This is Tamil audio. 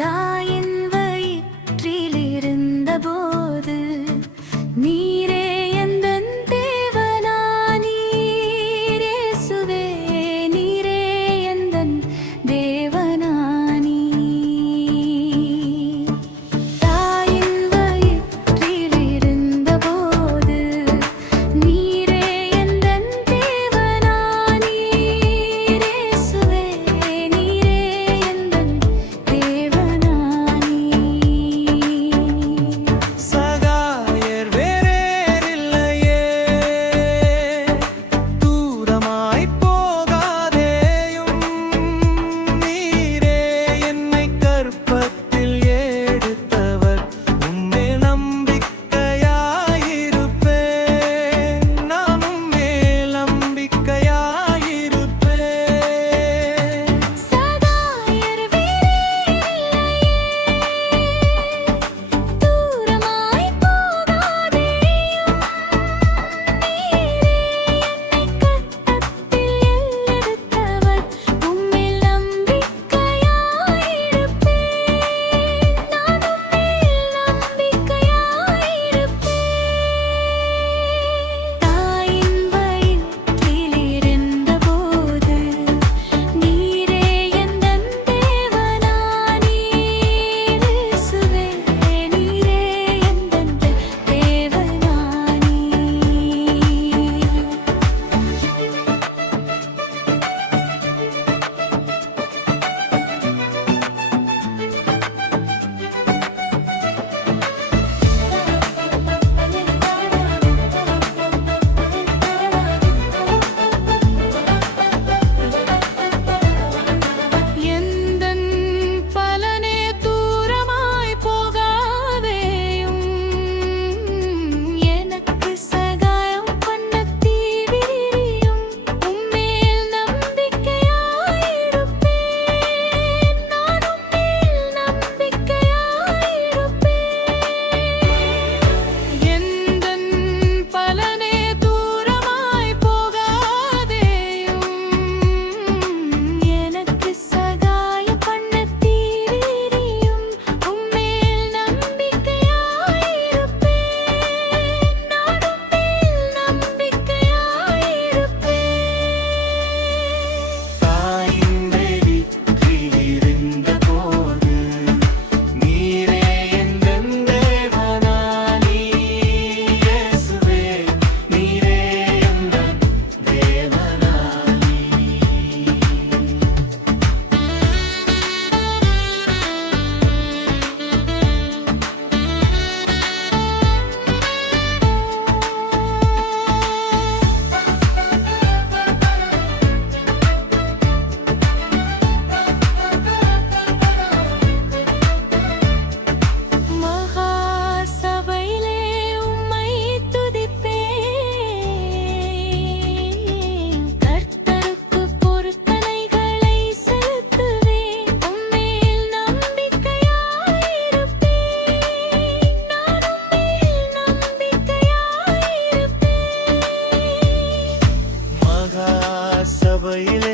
தாயின் வயிற்றில் இருந்தபோது நீரே எந்தன் தேவனானீர். இயேசுவே நீரே எந்தன் தேவனானீர். தாயின் வயிற்றில் இருந்தபோது நீரே எந்தன் தேவனானீர். இயேசுவே நீரே எந்தன் தேவனானீர். சகாயர் வேறில்லையே, தூரமாய்ப் போகாதேயும். நீரே என்னை கற்பத்தில் எடுத்தவர், உம்மேல் நம்பிக்கையாயிருப்பேன். நான் உம்மேல் நம்பிக்கையாயிருப்பேன். சகாயர் வேறில்லையே, தூரமாய்ப் போகாதேயும். நீரே என்னை கற்பத்தில் எடுத்தவர், உம்மேல் நம்பிக்கையாயிருப்பேன். நான் உம்மேல் நம்பிக்கையாயிருப்பேன். தாயின் வயிற்றில் இருந்தபோது நீரே எந்தன் தேவனானீர். இயேசுவே நீரே எந்தன் தேவனானீர். எந்தன் பலனே தூரமாய் போகாதேயும். எனக்கு சகாயம் பண்ண தீவிரியும். உம்மேல் நம்பிக்கையாயிருப்பேன். நான் உம்மேல் நம்பிக்கையாயிருப்பேன். எந்தன் பலனே தூரமாய் போகாதேயும். எனக்கு சகாயம் பண்ண தீவிரியும். உம்மேல் நம்பிக்கையாயிருப்பேன். நான் உம்மேல் நம்பிக்கையாயிருப்பேன். தாயின் வயிற்றில் இருந்தபோது நீரே எந்தன் தேவனானீர். இயேசுவே நீரே எந்தன் தேவனானீர். மகா சபையிலே உம்மை துதிப்பேன். கர்த்தருக்கு பொருத்தனைகளை செலுத்துவேன். உம்மேல் நம்பிக்கையாயிருப்பேன். நான் உம்மேல் நம்பிக்கையாயிருப்பேன். மகா சபையிலே